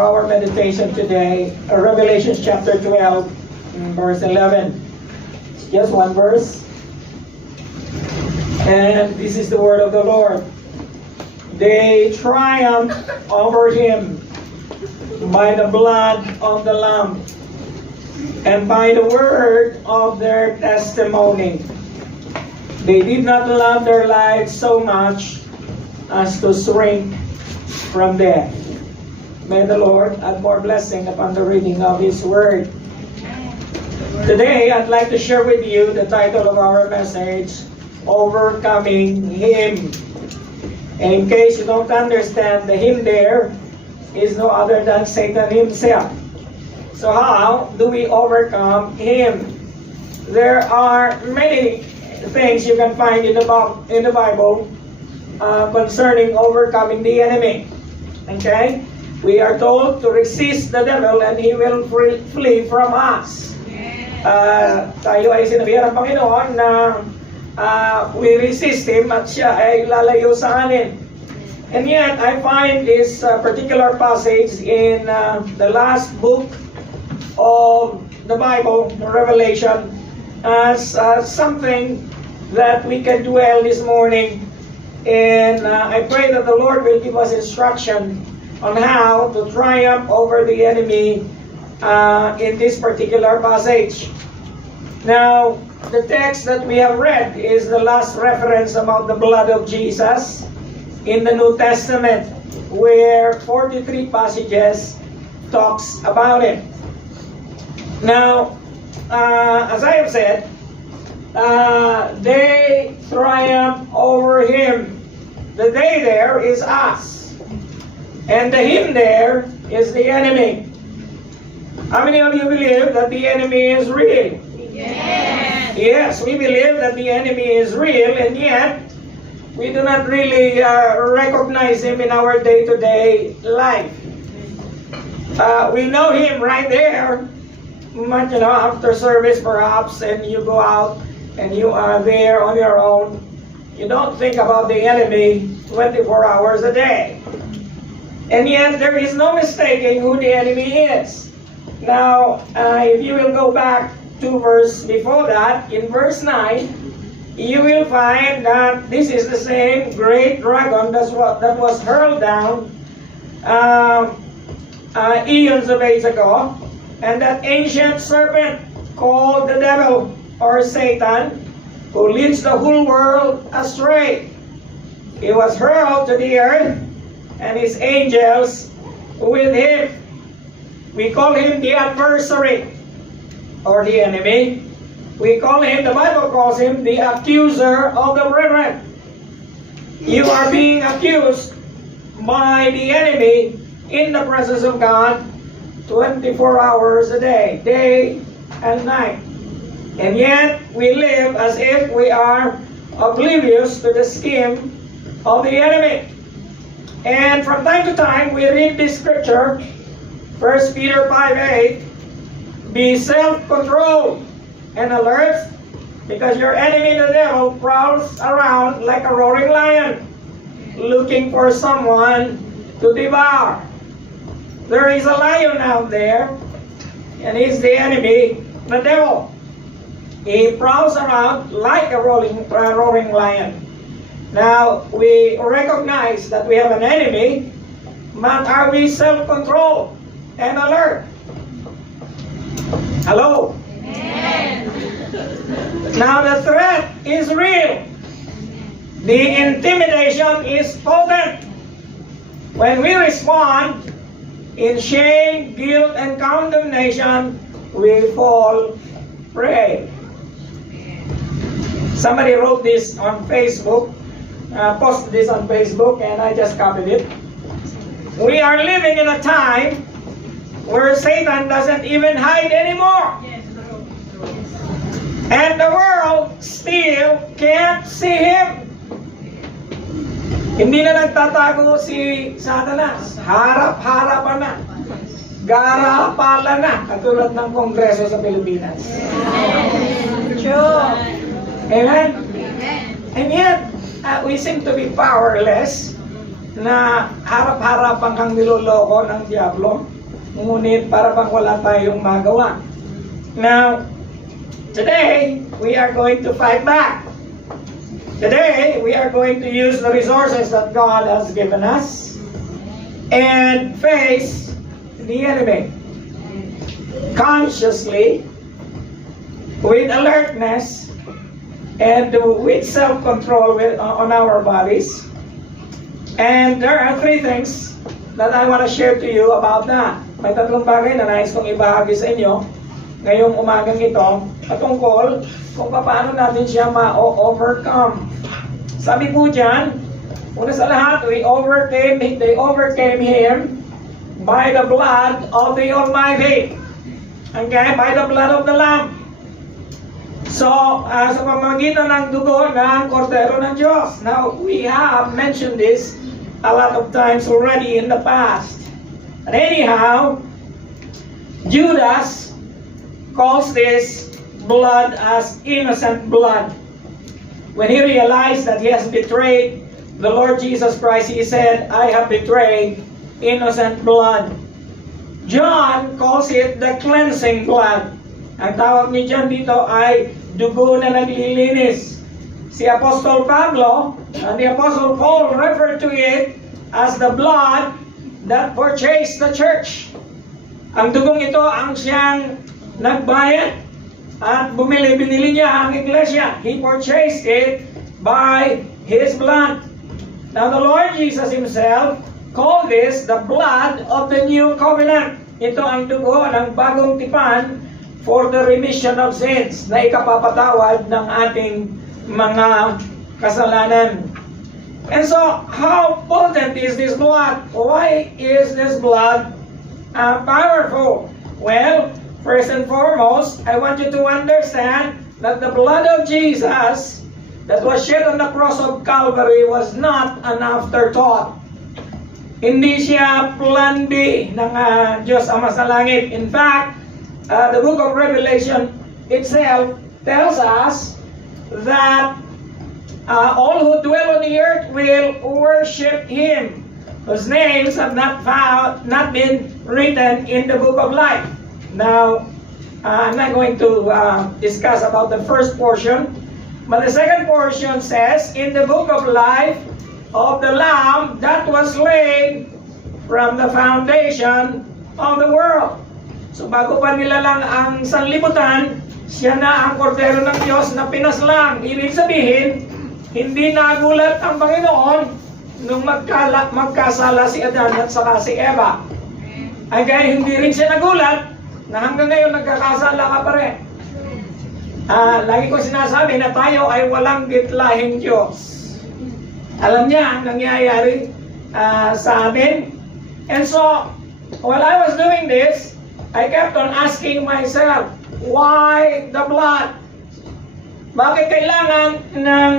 for our meditation today, Revelation chapter 12, verse 11. It's just one verse. And this is the word of the Lord. They triumphed over him by the blood of the Lamb and by the word of their testimony. They did not love their lives so much as to shrink from death. May the Lord add more blessing upon the reading of His Word. Today, I'd like to share with you the title of our message, Overcoming Him. And in case you don't understand, the him there is no other than Satan himself. So how do we overcome him? There are many things you can find in the Bible concerning overcoming the enemy. Okay? We are told to resist the devil and he will flee from us. Tayo ay sinabihan ng Panginoon na we resist him at siya ay lalayo sa atin. And yet, I find this particular passage in the last book of the Bible, Revelation, as something that we can dwell this morning. And I pray that the Lord will give us instruction on how to triumph over the enemy in this particular passage. Now, the text that we have read is the last reference about the blood of Jesus in the New Testament, where 43 passages talks about it. Now, as I have said, they triumph over him. The they there is us. And the him there is the enemy. How many of you believe that the enemy is real? Yes. Yes, we believe that the enemy is real, and yet we do not really recognize him in our day-to-day life. We know him right there, but after service perhaps, and you go out and you are there on your own, you don't think about the enemy 24 hours a day. And yet there is no mistaking who the enemy is. Now, if you will go back to verse before that, in verse 9, you will find that this is the same great dragon that was hurled down eons of age ago, and that ancient serpent called the devil or Satan, who leads the whole world astray. He was hurled to the earth, and his angels with him. We call him the adversary, or the enemy. We call him, the Bible calls him, the accuser of the brethren. You are being accused by the enemy in the presence of God 24 hours a day and night. And yet, we live as if we are oblivious to the scheme of the enemy. And from time to time, we read this scripture, 1 Peter 5:8, be self-controlled and alert, because your enemy the devil prowls around like a roaring lion, looking for someone to devour. There is a lion out there, and he's the enemy, the devil. He prowls around like a roaring lion. Now, we recognize that we have an enemy, but are we self-controlled and alert? Hello? Amen. Now the threat is real. The intimidation is potent. When we respond in shame, guilt, and condemnation, we fall prey. Somebody wrote this on Facebook, posted this on Facebook, and I just copied it. We are living in a time where Satan doesn't even hide anymore. And the world still can't see him. Hindi na nagtatago si Satanas. Harap-harapan na. Garapalan na. Katulad ng Kongreso sa Pilipinas. Sure. Amen? And yet, we seem to be powerless na harap-harapan kang niloloko ng Diablo. ngunit para bang wala tayong magawa. Now, today, we are going to fight back. Today, we are going to use the resources that God has given us and face the enemy consciously, with alertness, and with self-control on our bodies. And there are three things that I want to share to you about that. May tatlong bagay na nais kong ibahagi sa inyo ngayong umagang ito patungkol kung paano natin siya ma-overcome. Sabi po dyan, una sa lahat, they overcame him by the blood of the Almighty. Okay? By the blood of the Lamb. So, sa pamamagitan ng dugo ng Kordero ng Diyos. Now, we have mentioned this a lot of times already in the past. And anyhow, Judas calls this blood as innocent blood. When he realized that he has betrayed the Lord Jesus Christ, he said, I have betrayed innocent blood. John calls it the cleansing blood. Ang tawag niya dyan dito ay dugo na naglilinis. Si Apostol Pablo and the Apostle Paul refer to it as the blood that purchased the church. Ang dugong ito ang siyang nagbayad at binili niya ang iglesia. He purchased it by His blood. Now the Lord Jesus Himself called this the blood of the new covenant. Ito ang dugo ng bagong tipan for the remission of sins, na ikapapatawad ng ating mga kasalanan. And so, how potent is this blood? Why is this blood powerful? Well, first and foremost, I want you to understand that the blood of Jesus that was shed on the cross of Calvary was not an afterthought. Hindi siya plan B ng Diyos Ama sa langit. In fact, the book of Revelation itself tells us that all who dwell on the earth will worship Him, whose names have not been written in the book of life. Now, I'm not going to discuss about the first portion, but the second portion says, in the book of life of the Lamb that was slain from the foundation of the world. So bago pa nila lang ang sanlibutan, siya na ang Kordero ng Diyos na pinaslang. Ibig sabihin, hindi nagulat ang Panginoon nung magkasala si Adan at saka si Eva. Ay kaya hindi rin siya nagulat na hanggang ngayon nagkakasala ka pa rin. Lagi ko sinasabi na tayo ay walang gitlahing Diyos. Alam niya ang nangyayari sa atin. And so, while I was doing this, I kept on asking myself, why the blood? Bakit kailangan ng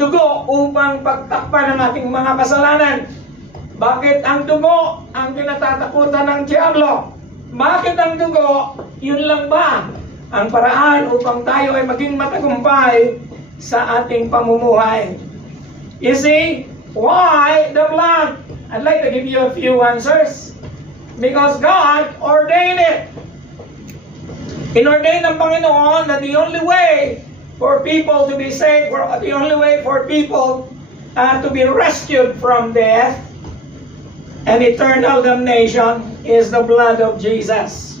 dugo upang pagtakpan ng ating mga kasalanan? Bakit ang dugo ang kinatatakutan ng Diablo? Bakit ang dugo, yun lang ba ang paraan upang tayo ay maging matagumpay sa ating pamumuhay? You see, why the blood? I'd like to give you a few answers. Because God ordained it. Inordain ng Panginoon that the only way for people to be saved, or the only way for people to be rescued from death and eternal damnation is the blood of Jesus.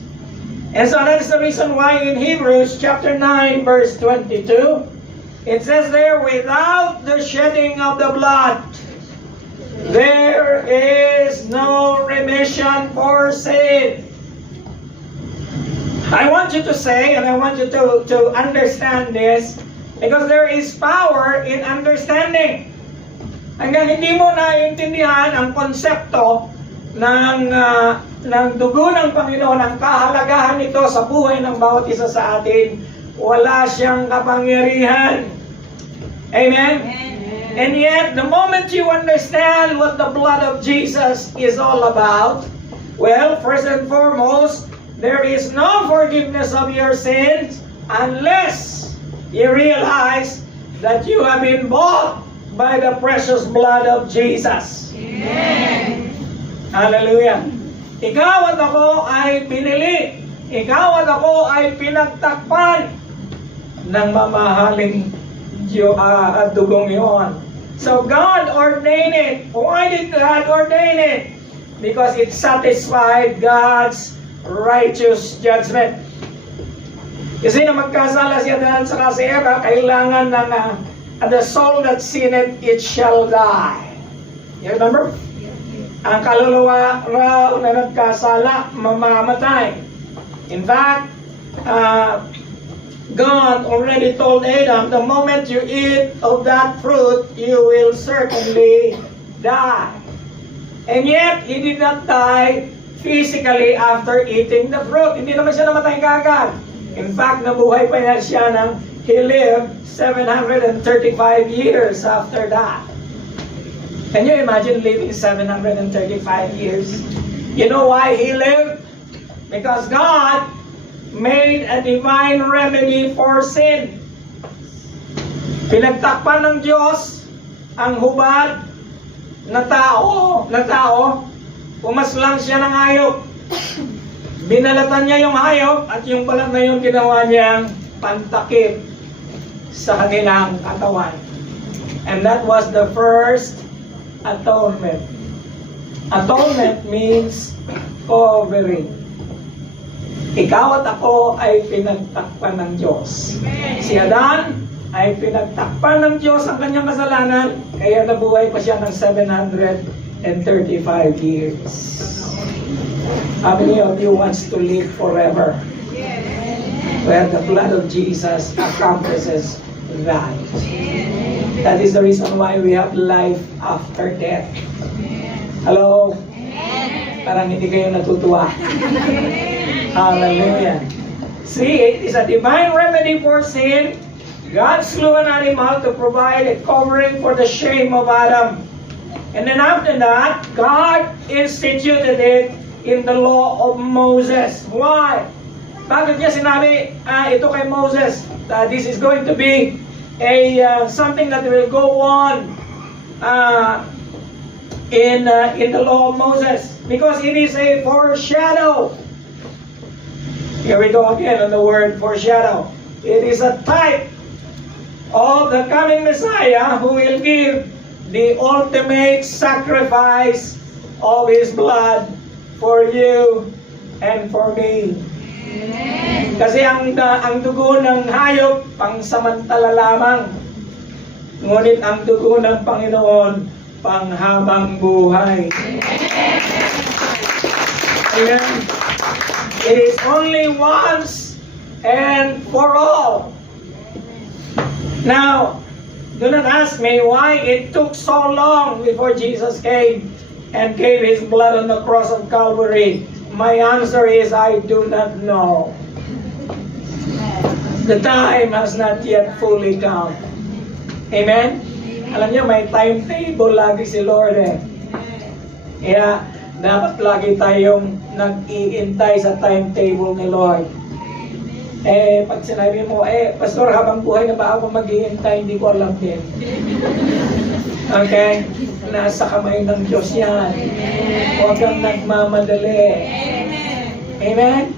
And so that's the reason why in Hebrews chapter 9 verse 22, it says there, without the shedding of the blood, there is no remission for sin. I want you to say, and I want you to understand this, because there is power in understanding. Hanggang hindi mo naiintindihan ang konsepto ng dugo ng Panginoon, ang kahalagahan nito sa buhay ng bawat isa sa atin, wala siyang kapangyarihan. Amen? And yet, the moment you understand what the blood of Jesus is all about, well, first and foremost, there is no forgiveness of your sins unless you realize that you have been bought by the precious blood of Jesus. Amen. Hallelujah. Ikaw at ako ay pinili. Ikaw at ako ay pinagtakpan ng mamahaling dugong iyon. So God ordained it. Why did God ordain it? Because it satisfied God's righteous judgment. Kasi na magkasala siya dahil sa si Eva, kailangan ng the soul that sinned, it shall die. You remember? Ang kaluluwa raw na nagkasala, mamamatay. In fact, God already told Adam, the moment you eat of that fruit, you will certainly die. And yet, he did not die physically after eating the fruit. Hindi naman siya namatay kaagad. In fact, nabuhay pa niya siya he lived 735 years after that. Can you imagine living 735 years? You know why he lived? Because God made a divine remedy for sin. Pinagtakpan ng Diyos ang hubad na tao, pumaslang siya ng hayop. Binalatan niya yung hayop at yung balat na yun ginawa niyang pantakip sa kanilang katawan. And that was the first atonement. Atonement means covering. Ikaw at ako ay pinagtakpan ng Diyos. Si Adan ay pinagtakpan ng Diyos ang kanyang kasalanan, kaya nabuhay pa siya ng 735 years. How many of you wants to live forever? Where the blood of Jesus accomplishes that. That is the reason why we have life after death. Hello? Parang hindi kayo natutuwa. Hallelujah. See, it is a divine remedy for sin. God slew an animal to provide a covering for the shame of Adam. And then after that, God instituted it in the law of Moses. Why? Bakit niya sinabi ito kay Moses? This is going to be something that will go on in the law of Moses. Because it is a foreshadow. Here we go again on the word foreshadow. It is a type of the coming Messiah who will give the ultimate sacrifice of His blood for you and for me. Amen. Kasi ang dugo ng hayop, pangsamantala lamang. Ngunit ang dugo ng Panginoon, panghabang buhay. Amen. It is only once and for all. Now, do not ask me why it took so long before Jesus came and gave His blood on the cross of Calvary. My answer is, I do not know. The time has not yet fully come. Amen? Alam niyo, may timetable lagi si Lord eh. Kaya, dapat lagi tayong nag-iintay sa timetable ni Lord. Pag sinabi mo, Pastor, habang buhay na ba ako mag-iintay? Hindi ko alam din. Okay? Nasa kamay ng Diyos yan. Huwag kang nagmamadali. Amen?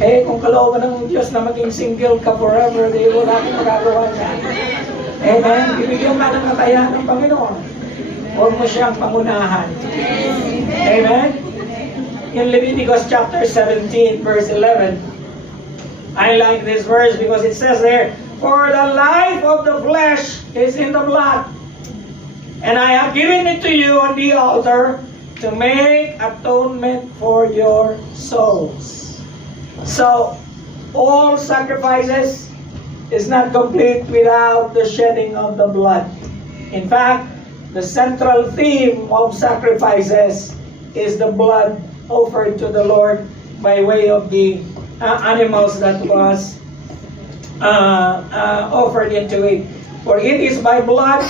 Kung kalooban ng Diyos na maging single ka forever, di wala kang magagawa niya. Amen? Bibigyan ka ng katayan ng Panginoon. Huwag mo siyang pangunahan. Amen? In Leviticus chapter 17, verse 11, I like this verse because it says there, for the life of the flesh is in the blood, and I have given it to you on the altar to make atonement for your souls. So, all sacrifices is not complete without the shedding of the blood. In fact, the central theme of sacrifices is the blood offered to the Lord by way of the animals that was offered into it. For it is by blood,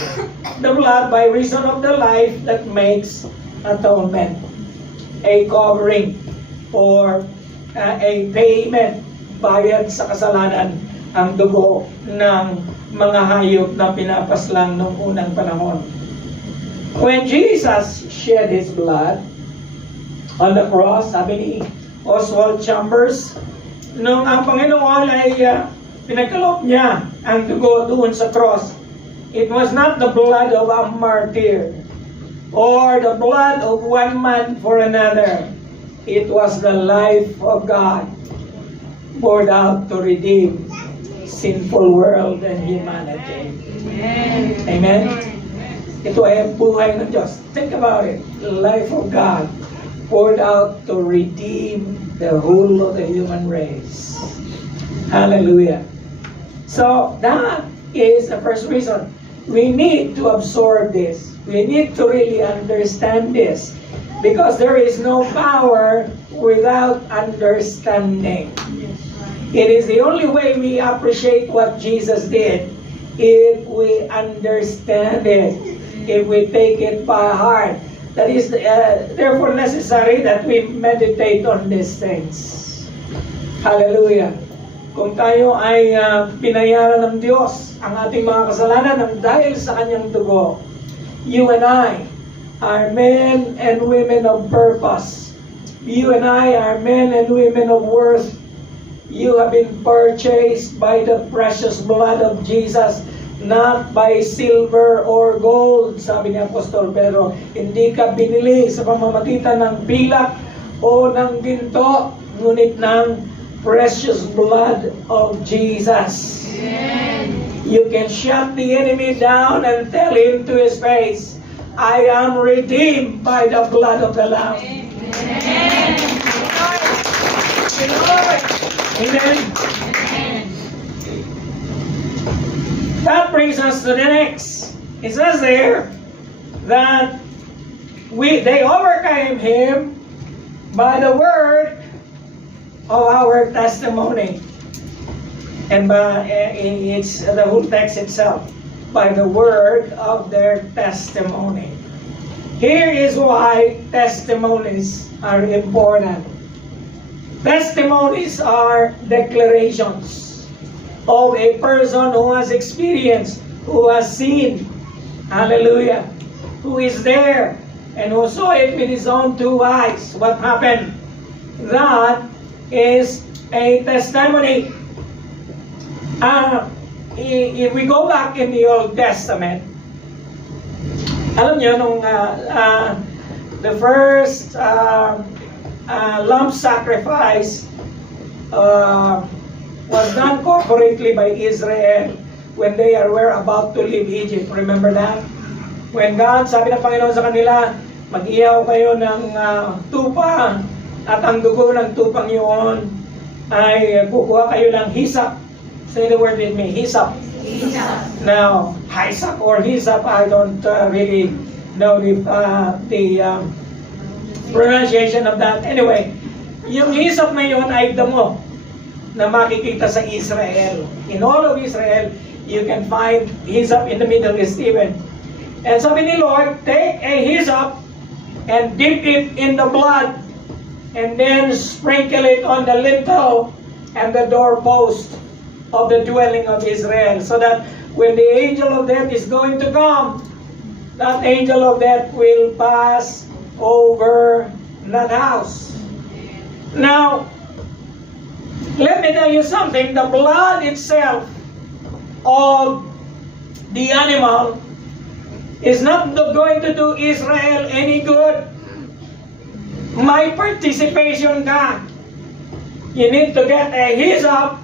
the blood by reason of the life that makes atonement, a covering or a payment, bayad sa kasalanan, ang dugo ng mga hayop na pinapaslang noong unang panahon. When Jesus shed His blood, on the cross, sabi ni Oswald Chambers, nung ang Panginoon ay pinagkaloob niya ang dugo doon sa cross, it was not the blood of a martyr or the blood of one man for another. It was the life of God poured out to redeem sinful world and humanity. Amen. Amen? Ito ay ang buhay ng Diyos. Think about it. The life of God poured out to redeem the whole of the human race. Hallelujah. So, that is the first reason. We need to absorb this. We need to really understand this. Because there is no power without understanding. It is the only way we appreciate what Jesus did if we understand it, if we take it by heart. That is therefore necessary that we meditate on these things. Hallelujah. Kung tayo ay pinayaran ng Diyos ang ating mga kasalanan ng dahil sa Kanyang dugo, you and I are men and women of purpose. You and I are men and women of worth. You have been purchased by the precious blood of Jesus, not by silver or gold, sabi ni Apostol Pedro. Hindi ka binili sa pamamagitan ng pilak o ng ginto, ngunit ng precious blood of Jesus. Amen. You can shut the enemy down and tell him to his face, I am redeemed by the blood of the Lamb. Amen. Amen. That brings us to the next. It says there that they overcame him by the word of our testimony. And it's the whole text itself, by the word of their testimony. Here is why testimonies are important. Testimonies are declarations of a person who has experienced, who has seen, hallelujah, who is there, and who saw it with his own two eyes. What happened? That is a testimony. If we go back in the Old Testament, alam niyo, nung the first lamb sacrifice was done corporately by Israel when they were about to leave Egypt. Remember that? When God, sabi ng Panginoon sa kanila, mag-ihaw kayo ng tupa, at ang dugo ng tupang yun ay kukuha kayo ng hyssop. Say the word with me, hyssop. Now, hyssop or hyssop, I don't really know the pronunciation of that. Anyway, yung hyssop na yun ay damo na makikita sa Israel. In all of Israel, you can find hyssop in the Middle East even. And sabi ni Lord, take a hyssop and dip it in the blood and then sprinkle it on the lintel and the doorpost of the dwelling of Israel, so that when the angel of death is going to come, that angel of death will pass over that house. Now, let me tell you something. The blood itself of the animal is not going to do Israel any good. My participation ka. You need to get a hyssop,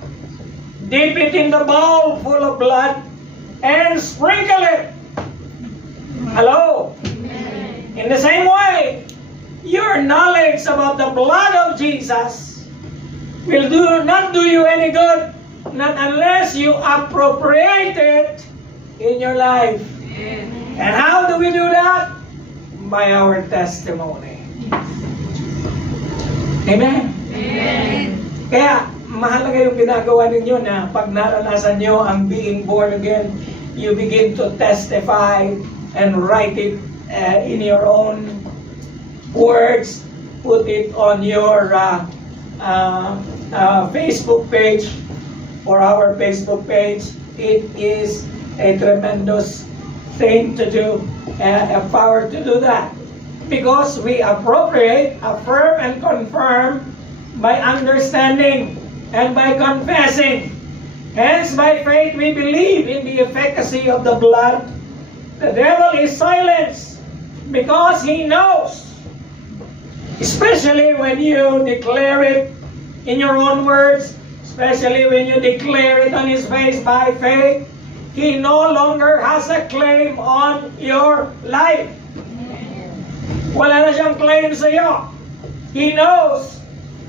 dip it in the bowl full of blood, and sprinkle it. Hello? Amen. In the same way, your knowledge about the blood of Jesus will not do you any good, not unless you appropriate it in your life. Amen. And how do we do that? By our testimony. Amen? Amen. Kaya, mahalaga yung ginagawa ninyo na pag naranasan nyo ang being born again, you begin to testify and write it in your own words, put it on your Facebook page or our Facebook page. It is a tremendous thing to do, a power to do that. Because we appropriate, affirm, and confirm by understanding and by confessing. Hence, by faith, we believe in the efficacy of the blood. The devil is silenced because he knows, especially when you declare it in your own words, especially when you declare it on his face by faith, he no longer has a claim on your life. Wala na siyang claim sa iyo. He knows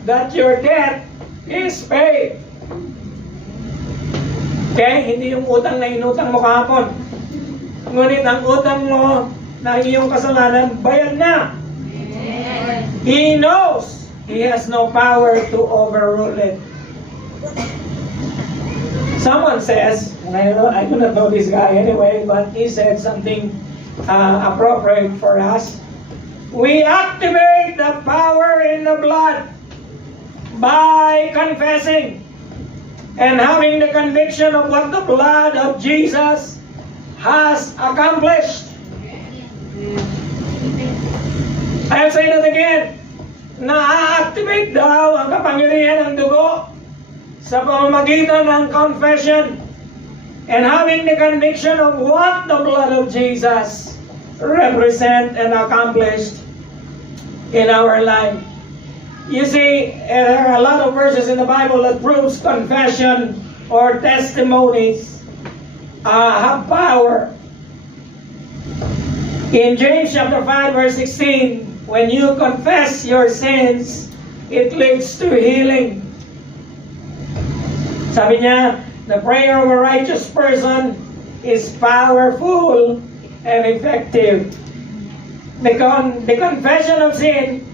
that your debt is paid. Okay? Hindi yung utang na inutang mo kahapon. Ngunit ang utang mo na iyong kasalanan, bayad na. He knows he has no power to overrule it. Someone says, and I do not know this guy anyway, but he said something appropriate for us. We activate the power in the blood by confessing and having the conviction of what the blood of Jesus has accomplished. I'll say that again. Na-activate daw ang kapangyarihan ng dugo sa pamamagitan ng confession and having the conviction of what the blood of Jesus represent and accomplished in our life. You see, there are a lot of verses in the Bible that proves confession or testimonies have power. In James chapter 5 verse 16, when you confess your sins, it leads to healing. Sabi niya, the prayer of a righteous person is powerful and effective. The confession of sin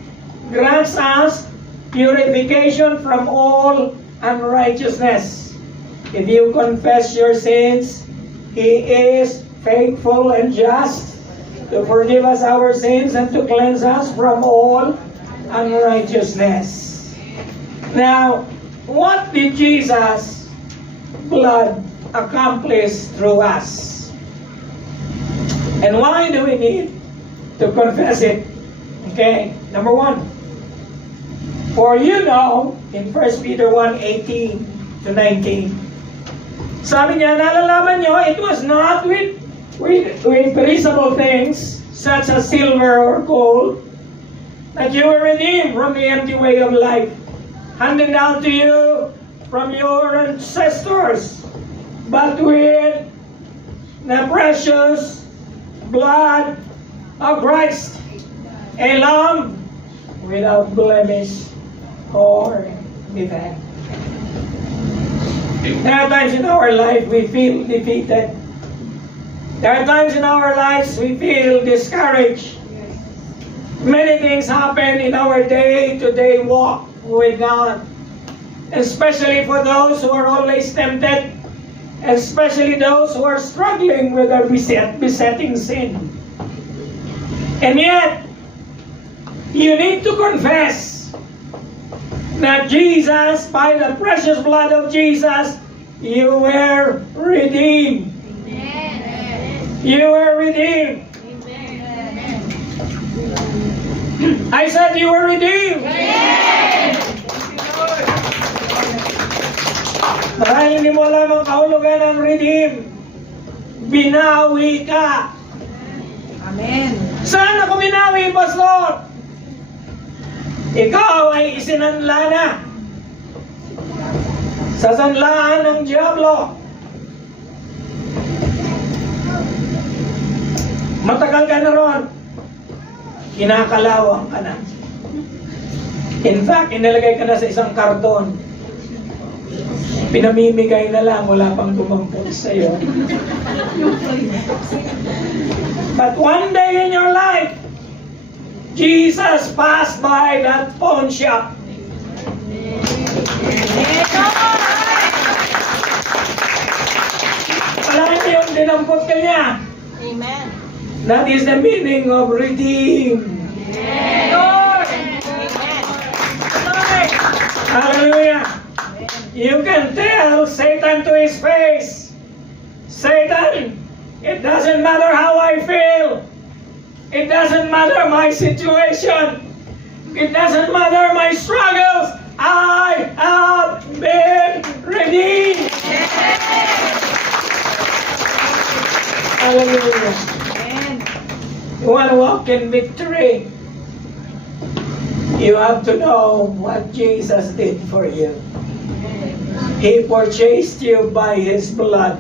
grants us purification from all unrighteousness. If you confess your sins, He is faithful and just to forgive us our sins and to cleanse us from all unrighteousness. Now, what did Jesus' blood accomplish through us? And why do we need to confess it? Okay, number one. For you know, in 1 Peter 1:18 to 19, sabi niya, nalalaman niyo, it was not with perishable things, such as silver or gold, that you were redeemed from the empty way of life, handed down to you from your ancestors, but with the precious blood of Christ, a lamb without blemish or defect. There are times in our life we feel defeated. There are times in our lives we feel discouraged. Many things happen in our day-to-day walk with God, especially for those who are always tempted, especially those who are struggling with a besetting sin. And yet, you need to confess that Jesus, by the precious blood of Jesus, you were redeemed. You were redeemed. I said you were redeemed. Marahil hindi mo alam ang kahulugan ng redeem. Binawi ka. Amen. Saan ako binawi, Pastor? Ikaw ay isinanla na sa sanlaan ng Diablo. Matagal ka na ron. Kinakalawang ka na. In fact, inilagay ka na sa isang karton. Pinamimigay na lang, wala pang dumampot sa'yo. But one day in your life, Jesus passed by that pawn shop. Wala yung dinampot ka niya. Amen. That is the meaning of redeem. Lord. Amen. Hallelujah. You can tell Satan to his face, Satan, it doesn't matter how I feel. It doesn't matter my situation. It doesn't matter my struggles. I have been redeemed. Hallelujah. Amen. You want to walk in victory? You have to know what Jesus did for you. He purchased you by His blood.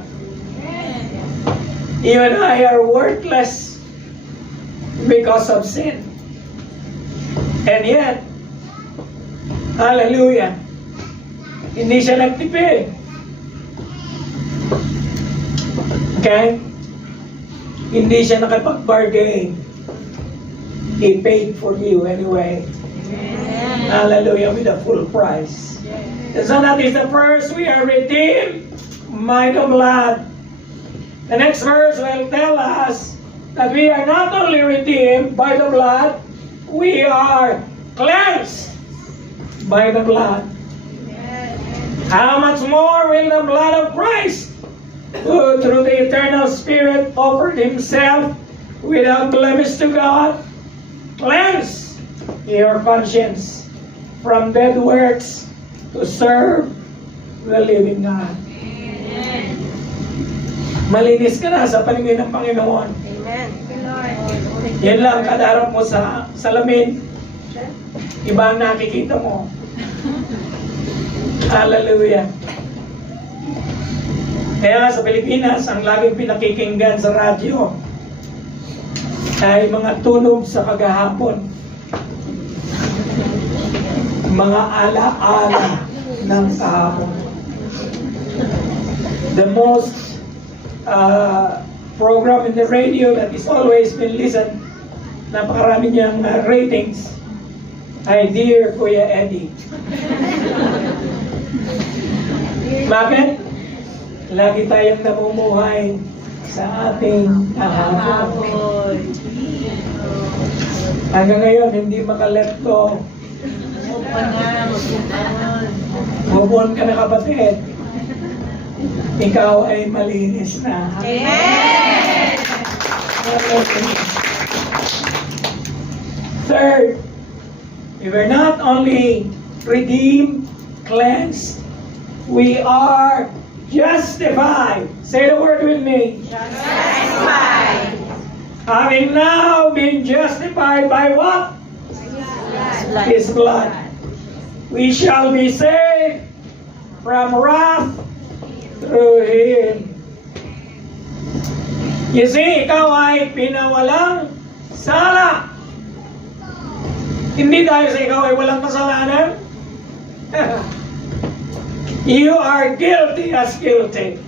You and I are worthless because of sin. And yet, hallelujah, hindi siya nagtipid. Okay? Hindi siya nakipag-bargain. He paid for you anyway. Hallelujah, with a full price. And so that is the first, we are redeemed by the blood. The next verse will tell us that we are not only redeemed by the blood, we are cleansed by the blood. How much more will the blood of Christ, who through the eternal Spirit offered Himself without blemish to God, cleanse your conscience from dead works to serve the living God. Malinis ka na sa paningin ng Panginoon. Amen. Yan lang, kadarap mo sa salamin. Iba ang nakikita mo. Hallelujah. Kaya sa Pilipinas, ang laging pinakikinggan sa radyo ay mga tunog sa kagahapon. Mga ala-ala ng kahapon. The most program in the radio that is always been listened, napakarami niyang ratings, ay Dear Kuya Eddie. Bakit? Lagi tayong namumuhay sa ating kahapon. Hanggang ngayon, hindi maka-let go. Move on ka na, kapatid. Ikaw ay malinis na. Amen. Third, we were not only redeemed, cleansed, we are justified. Say the word with me. Justified. Having now been justified by what? His blood. We shall be saved from wrath through Him. You see, ikaw ay pinawalang sala. Hindi dahil sa ikaw ay walang kasalanan. You are guilty as guilty.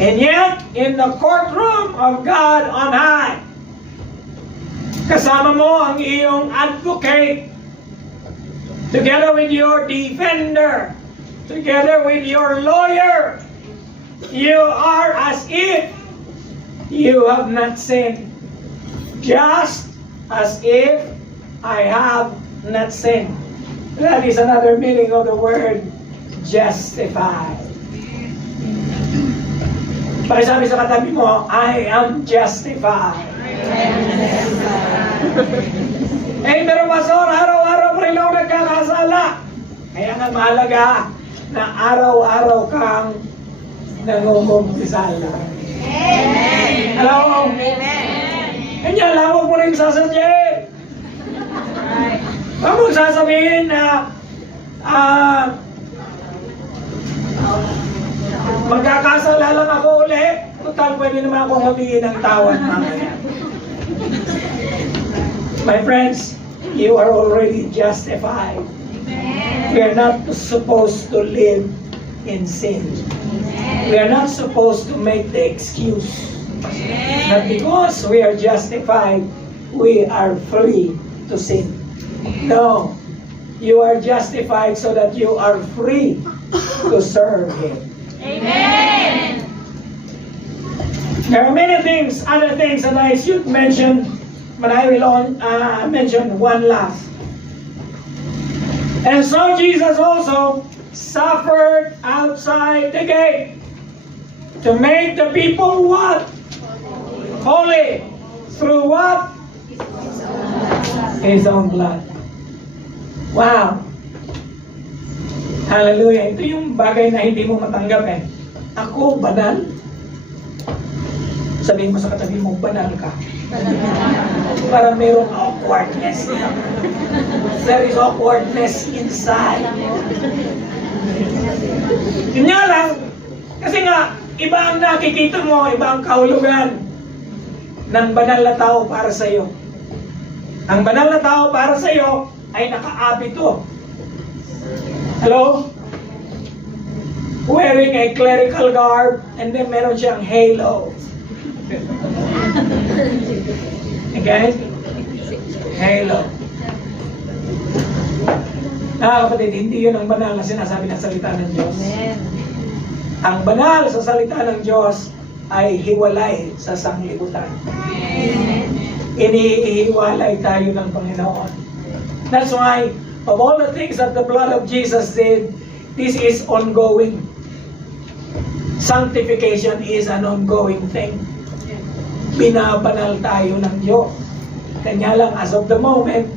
And yet, in the courtroom of God on high, kasama mo ang iyong advocate, together with your defender, together with your lawyer, you are as if you have not sinned, just as if I have not sinned. That is another meaning of the word justified. Pakisabi sa katabi mo, I am justified. Eh, pero pastor, araw-araw pa rin ako nagkakasala. Kaya nga mahalaga na araw-araw kang nangungumpisala. Amen. Hello? Amen. Kanya lang, huwag mo rin sasadyin. Huwag mo sasabihin na magkakasala lang ako ulit. Total, pwede naman akong humingi ng tawad mamaya. My friends, you are already justified. We are not supposed to live in sin. We are not supposed to make the excuse that because we are justified, we are free to sin. No, you are justified so that you are free to serve Him. Amen. There are many things, other things that I should mention, but I will mention one last. And so Jesus also suffered outside the gate to make the people what? Holy. through what? His own blood. Wow! Hallelujah. Ito yung bagay na hindi mo matanggap eh. Ako, banal? Sabihin mo sa katabi mo, banal ka. Para mayroong awkwardness. There is awkwardness inside. Yun nga lang, kasi nga, iba ang nakikita mo, iba ang kahulugan ng banal na tao para sa iyo. Ang banal na tao para sa iyo ay nakaabito. Hello? Wearing a clerical garb and then meron siyang halo. Okay? Halo. Kapatid, hindi yun ang banal na sinasabi ng salita ng Diyos. Ang banal sa salita ng Diyos ay hiwalay sa sanglibutan. Inihiwalay tayo ng Panginoon. That's why, of all the things that the blood of Jesus did, this is ongoing. Sanctification is an ongoing thing. Binabanal tayo ng Diyos. Kanya lang, as of the moment,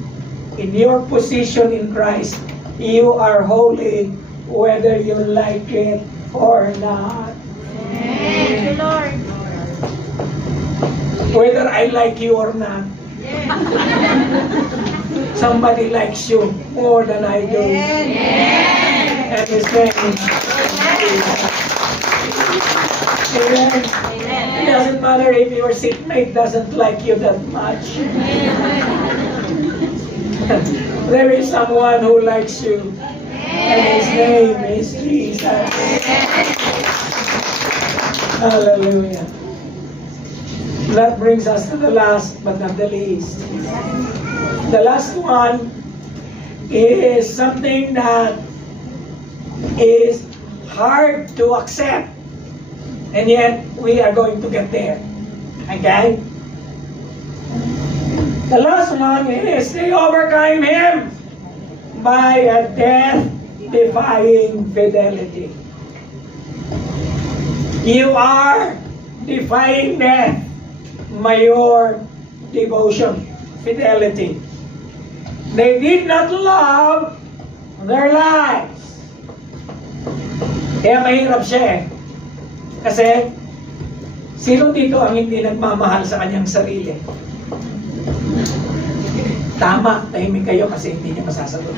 in your position in Christ, you are holy whether you like it or not. Thank you, Lord. Whether I like you or not. Somebody likes you more than I do. And his name is Jesus. Amen. It doesn't matter if your seatmate doesn't like you that much. There is someone who likes you. And his name is Jesus. Hallelujah. That brings us to the last but not the least. The last one is something that is hard to accept, and yet we are going to get there. Okay? The last one is they overcame him by a death-defying fidelity. You are defying death by your devotion, fidelity. They did not love their lives. Kaya mahirap siya eh. Kasi, sino dito ang hindi nagmamahal sa kanyang sarili? Tama, tahimik kayo kasi hindi niya masasagot.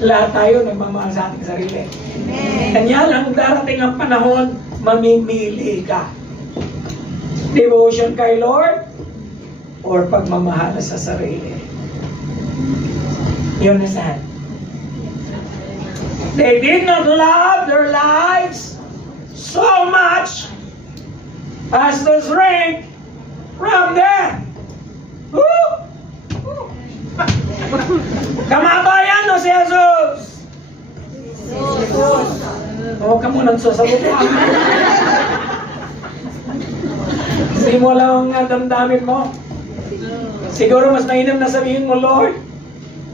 Lahat tayo nagmamahal sa ating sarili. Kanya lang darating ang panahon, mamimili ka. Devotion kay Lord or pagmamahal sa sarili. You understand? They did not love their lives so much as to shrink from death. Woo! Kamatayan no si Jesus! Huwag ka munang sasabutan. Hindi mo lang ang damdamin mo. Siguro mas mainam na sabihin mo, Lord,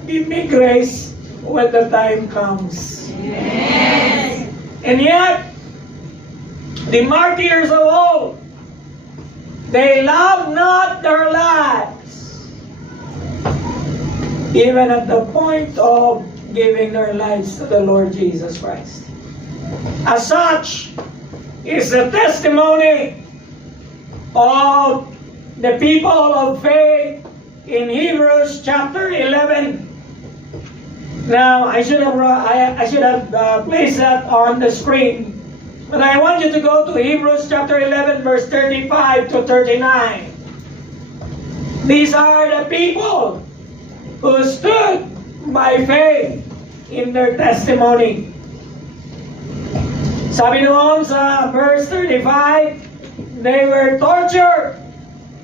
give me grace when the time comes. Yes. And yet, the martyrs of old, they love not their lives, even at the point of giving their lives to the Lord Jesus Christ. As such, is the testimony of the people of faith in Hebrews chapter 11. Now, I should have placed that on the screen, but I want you to go to Hebrews chapter 11, verse 35 to 39. These are the people who stood by faith in their testimony. Sabi noon sa verse 35, they were tortured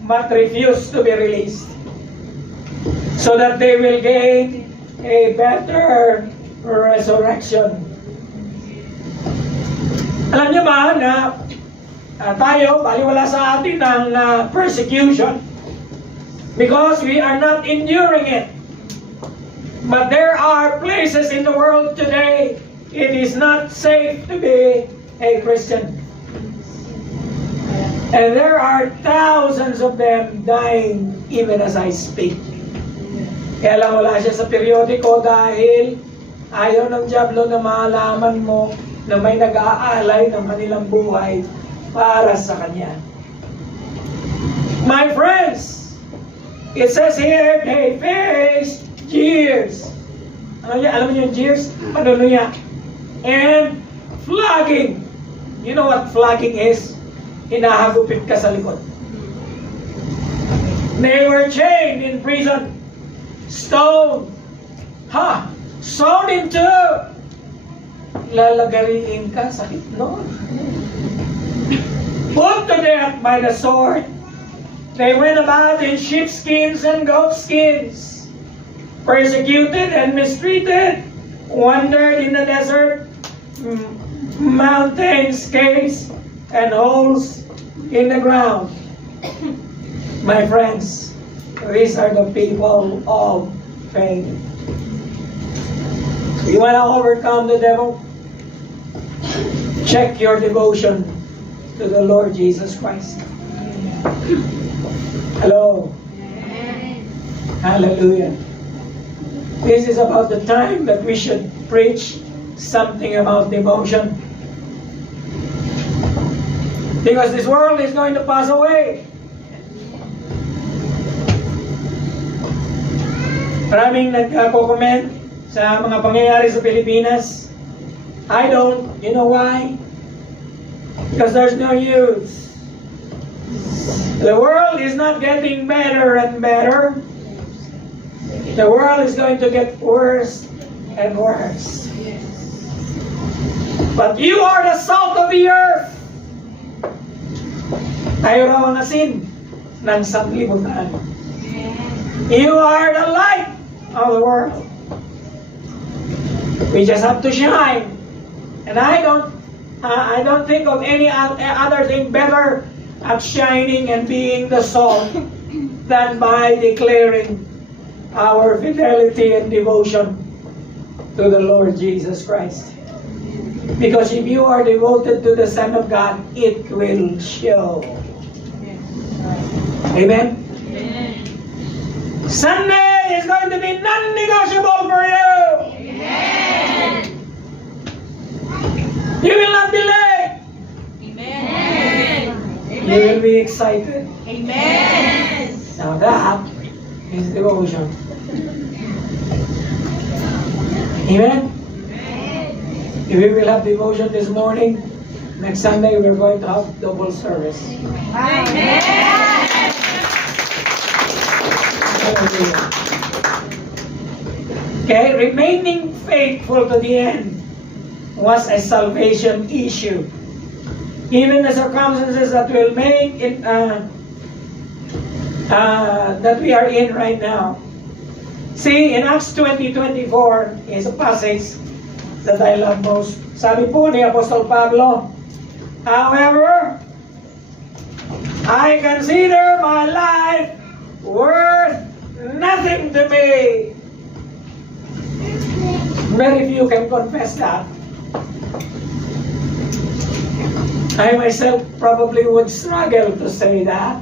but refused to be released so that they will gain a better resurrection. Alam niyo ba na tayo, baliwala sa atin ang persecution because we are not enduring it. But there are places in the world today it is not safe to be a Christian. And there are thousands of them dying even as I speak. Kaya lang wala siya sa periodiko dahil ayaw ng diablo na malaman mo na may nag-aalay ng kanilang buhay para sa kanya. My friends, it says here, they faced jeers. Ano niya? Alam niyo yung jeers? Panunuya. And flogging. You know what flogging is? Hinahagupit ka sa likod. They were chained in prison, stoned, sewn into. Lalagariin ka, sakit noon. Put to death by the sword. They went about in sheepskins and goatskins, persecuted and mistreated, wandered in the desert, mountains, caves, and holes in the ground. My friends, these are the people of faith. You want to overcome the devil? Check your devotion to the Lord Jesus Christ. Hello. Hallelujah. This is about the time that we should preach something about devotion. Because this world is going to pass away. Maraming nagko-comment sa mga pangyayari sa Pilipinas. I don't. You know why? Because there's no use. The world is not getting better and better. The world is going to get worse and worse. But you are the salt of the earth. Tayo raw ang asin ng sanlibutan. You are the light of the world. We just have to shine. And I don't think of any other thing better at shining and being the salt than by declaring our fidelity and devotion to the Lord Jesus Christ. Because if you are devoted to the Son of God, it will show. Amen? Amen. Sunday is going to be non-negotiable for you. Amen. You will not be late. Amen. You will be excited. Amen. Now that is devotion. Amen? If we will have devotion this morning, next Sunday we're going to have double service. Amen. Okay, remaining faithful to the end was a salvation issue. Even the circumstances that will make it, that we are in right now. See, in Acts 20:24 is a passage that I love most. Sabi po ni Apostol Pablo, however, I consider my life worth nothing to me. Very few can confess that. I myself probably would struggle to say that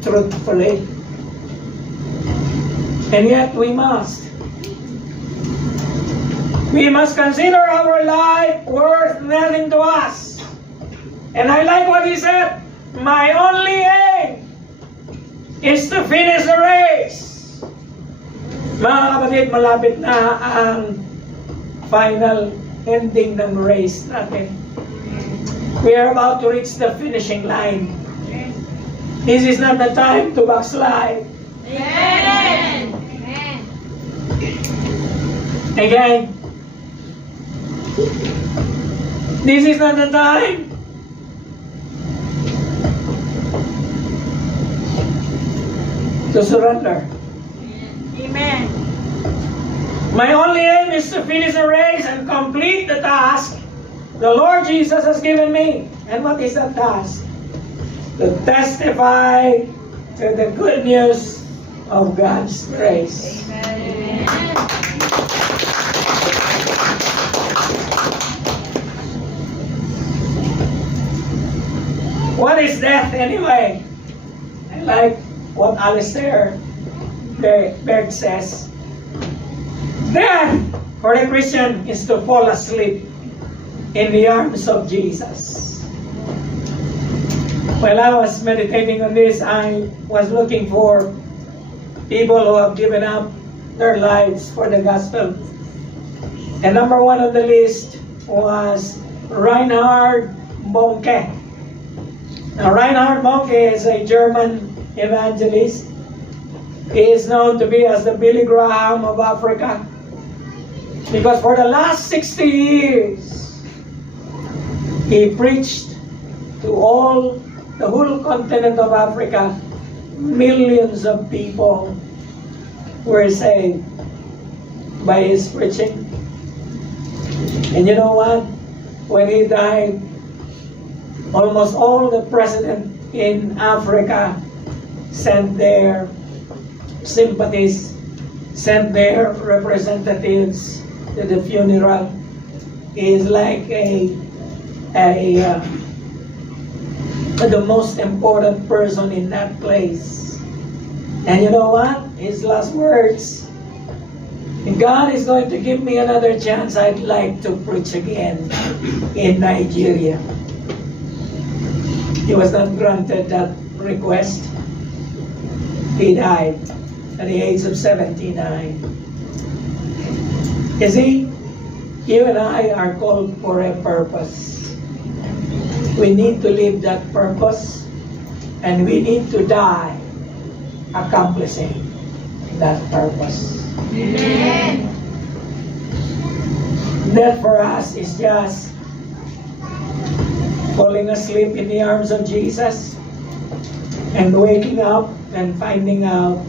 truthfully. And yet we must. We must consider our life worth nothing to us. And I like what he said, my only aim is to finish the race. Mga kapatid, malapit na ang final ending ng race natin. We are about to reach the finishing line. This is not the time to backslide. Amen. Again, this is not the time to surrender. Amen. My only aim is to finish the race and complete the task the Lord Jesus has given me. And what is that task? To testify to the good news of God's grace. Amen. What is death anyway? I like what Alistair Berg says. Death for the Christian is to fall asleep in the arms of Jesus. While I was meditating on this, I was looking for people who have given up their lives for the gospel. And number one on the list was Reinhard Bonke. Now, Reinhard Bonke is a German evangelist. He is known to be as the Billy Graham of Africa. Because for the last 60 years, he preached to the whole continent of Africa. Millions of people were saved by his preaching. And you know what? When he died, almost all the presidents in Africa sent their sympathies, sent their representatives to the funeral. He is like the most important person in that place. And you know what? His last words, God is going to give me another chance. I'd like to preach again in Nigeria. He was not granted that request. He died at the age of 79. You see, you and I are called for a purpose. We need to live that purpose, and we need to die accomplishing that purpose. Amen. Death for us is just falling asleep in the arms of Jesus and waking up and finding out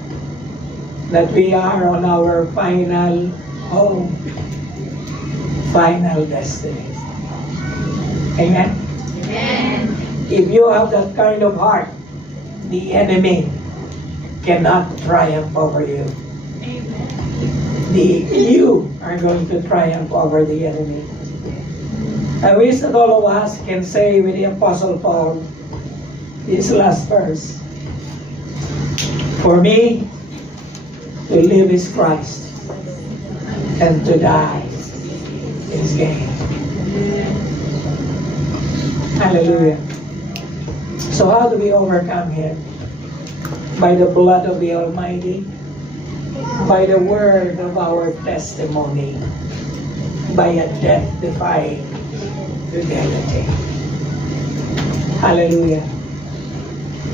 that we are on our final home, final destiny. Amen? Amen. If you have that kind of heart, the enemy cannot triumph over you. Amen. You are going to triumph over the enemy. I wish that all of us can say with the Apostle Paul, his last verse, for me, to live is Christ, and to die is gain. Hallelujah. So how do we overcome him? By the blood of the Almighty, by the word of our testimony, by a death-defying fidelity. Hallelujah.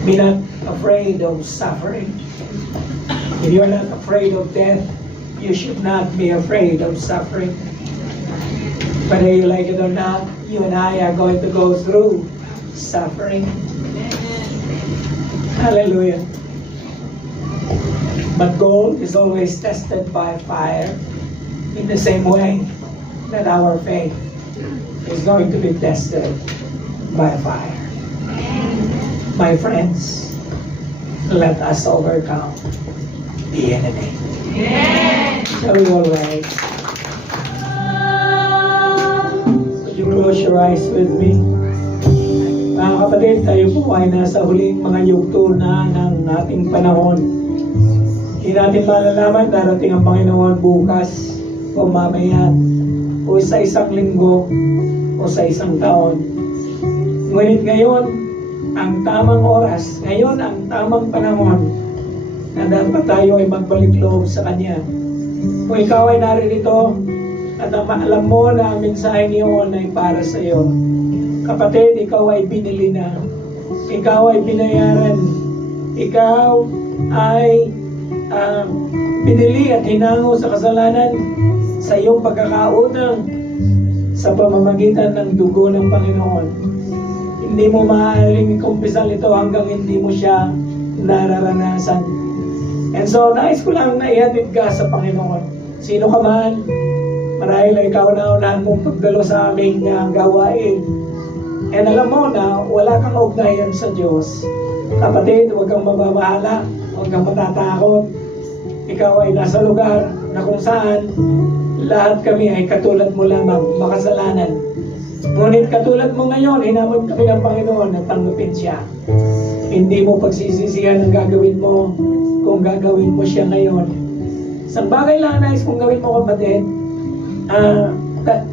Be not afraid of suffering. If you're not afraid of death, you should not be afraid of suffering. Whether you like it or not, you and I are going to go through suffering. Hallelujah. But gold is always tested by fire, in the same way that our faith is going to be tested by fire. My friends, let us overcome the enemy. Amen. Shall we all rise? Would you close your eyes with me? Mga kapatid, tayo po ay nasa huling mga yugto na ng ating panahon. Hindi natin malalaman darating ang Panginoon bukas o mamaya o sa isang linggo o sa isang taon. Ngunit ngayon, ang tamang oras, ngayon ang tamang panahon na dapat tayo ay magbalik loob sa Kanya. Kung ikaw ay naririto at alam mo na ang mensaheng iyon ay para sa iyo, kapatid, ikaw ay binili na, ikaw ay binayaran, ikaw ay binili at hinango sa kasalanan sa iyong pagkakautang sa pamamagitan ng dugo ng Panginoon. Hindi mo maaaring ikumpisal ito hanggang hindi mo siya nararanasan. And so, nais ko lang na ihatid ka sa Panginoon. Sino ka man, marahil ay kauna-unahan mong pagdalo sa aming gawain. And alam mo na wala kang ugnayan sa Diyos. Kapatid, huwag kang mababahala, huwag kang matatakot. Ikaw ay nasa lugar na kung saan lahat kami ay katulad mo lamang, makasalanan. Ngunit katulad mo ngayon, hinamon kami ng Panginoon na tanggapin siya. Hindi mo pagsisisihan ang gagawin mo kung gagawin mo siya ngayon. Isang bagay lang nais kong gawin mo, kapatid,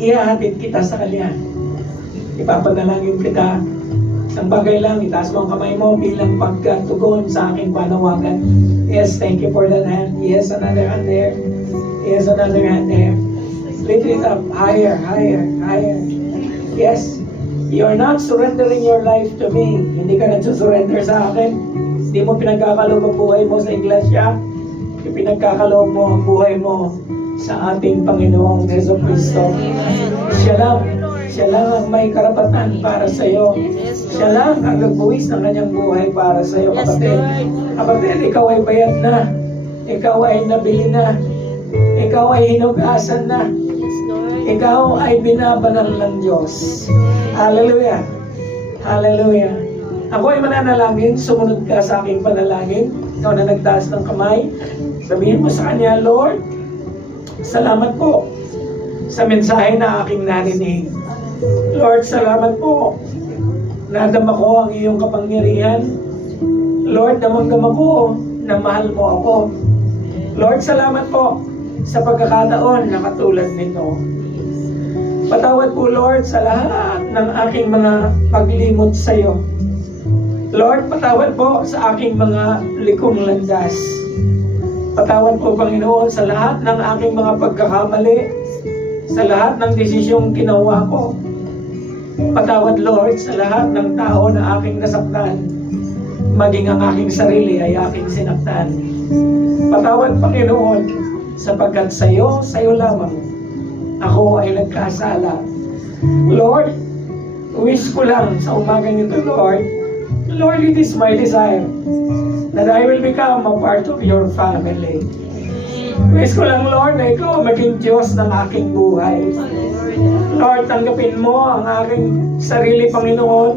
ihahatid kita sa Kanya. Ipapanalangin kita. Isang bagay lang, itaas mo ang kamay mo bilang pagkatugon sa aking panawagan. Yes, thank you for that hand. Yes, another hand there. Yes, another hand there. Lift it up higher, higher, higher. Yes, you're not surrendering your life to me. Hindi ka nagsusurrender sa akin. Hindi mo pinagkakaloob ang buhay mo sa iglesia. Pinagkakaloob mo ang buhay mo sa ating Panginoong Hesus Kristo. Siya lang ang may karapatan para sa iyo. Siya lang ang nagbuwis ng kanyang buhay para sa iyo, kapatid. Kapatid, ikaw ay bayad na. Ikaw ay nabili na. Ikaw ay hinugasan na. Ikaw ay binabanal ng Diyos. Hallelujah. Hallelujah. Ako ay mananalangin, sumunod ka sa aking panalangin. Ikaw na nagtaas ng kamay. Sabihin mo sa Kanya, Lord, salamat po sa mensahe na aking narinig. Lord, salamat po. Nadama ko ang iyong kapangyarihan. Lord, damang-dama ko na mahal mo ako. Lord, salamat po sa pagkakataon na katulad nito. Patawad po, Lord, sa lahat ng aking mga paglimot sa iyo. Lord, patawad po sa aking mga likong landas. Patawad po, Panginoon, sa lahat ng aking mga pagkakamali, sa lahat ng desisyong ginawa ko. Patawad, Lord, sa lahat ng tao na aking nasaktan, maging ang aking sarili ay aking sinaktan. Patawad, Panginoon, sapagkat sa iyo lamang, ako ay nagkasala. Lord, wish ko lang sa umagang ito, Lord, it is my desire that I will become a part of your family. Wish ko lang, Lord, na ikaw maging Diyos ng aking buhay. Lord, tanggapin mo ang aking sarili, Panginoon,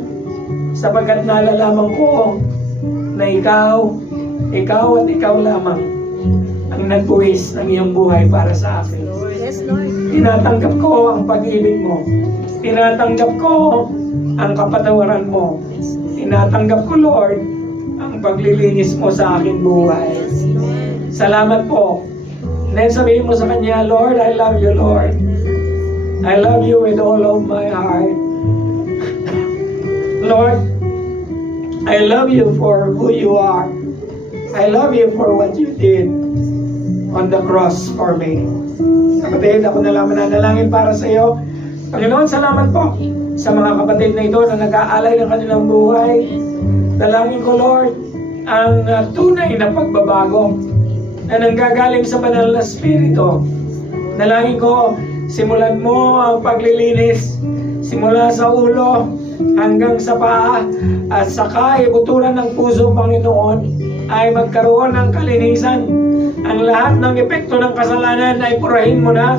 sapagkat nalalaman ko na ikaw at ikaw lamang ang nagbuwis ng iyong buhay para sa akin. Yes, Lord. Tinatanggap ko ang pag-ibig mo. Tinatanggap ko ang kapatawaran mo. Tinatanggap ko, Lord, ang paglilinis mo sa aking buhay. Salamat po. Then sabihin mo sa Kanya, Lord, I love you, Lord. I love you with all of my heart. Lord, I love you for who you are. I love you for what you did on the cross for me. Kapatid, ako na lang mananalangin para sa iyo. Panginoon, salamat po sa mga kapatid na ito na nag-aalay ng kanilang buhay. Dalangin ko, Lord, ang tunay na pagbabago na nanggagaling sa banal na Espiritu. Dalangin ko, simulan mo ang paglilinis simula sa ulo hanggang sa paa at saka ibuturan ng puso, Panginoon, ay magkaroon ng kalinisan. Ang lahat ng epekto ng kasalanan ay purahin mo na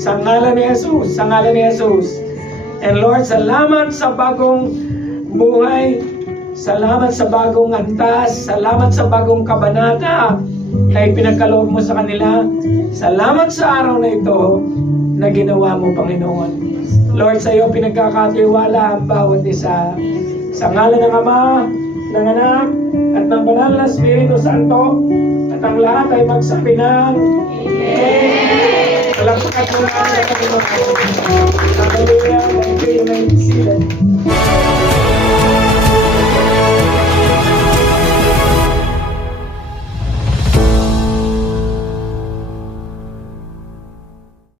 sa ngalan ni Jesus, sa ngalan ni Jesus. And Lord, salamat sa bagong buhay, salamat sa bagong antas, salamat sa bagong kabanata na ipinagkaloob mo sa kanila. Salamat sa araw na ito na ginawa mo, Panginoon. Lord, sa iyo pinagkakatiwala ang bawat isa. Sa ngalan ng Ama, ng Anak, at ng Banal na Espiritu Santo, at ang lahat ay magsabi ng Amen. Palakpakan mo na ang Panginoon. Hallelujah. Thank you. You may be seated.